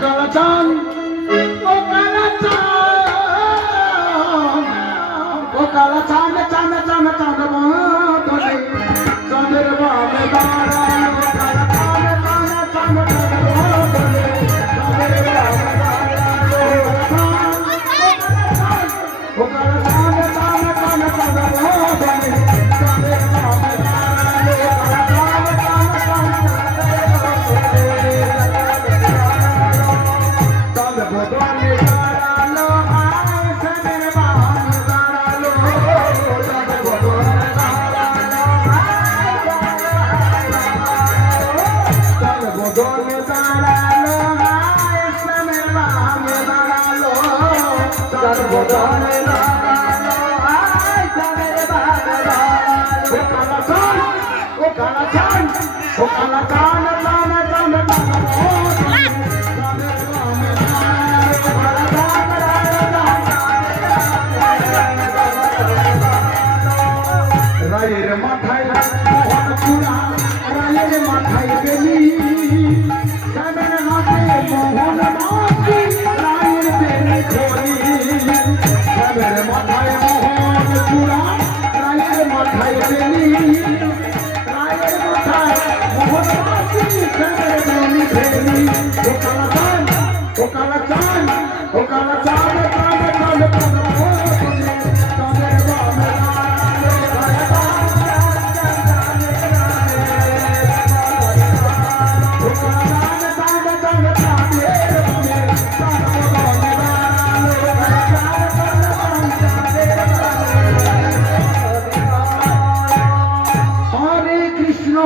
কালা চান ও কালা চান ও কালা চান চান চান চান বদলে চাঁদের বামে দাঁড়ানো কালা চান চান চান চান বদলে চাঁদের বামে দাঁড়ানো ও কালা চান চান চান চান বদলে চাঁদের বামে দাঁড়ানো কালা চান চান চান রায়ের মাথায় মোহন চূড়া রায়ের মাথায় বেলি তাদের হাতে মোহন মাছি রায়ের বেলি চলি তাদের মাথায় মোহন চূড়া রায়ের মাথায় বেলি রায়ের মাথায় মোহন মাছি তাদের বেলি বেলি ও কালা চান ও কালা চান ও কালা চান চান চান চান Hare Krishna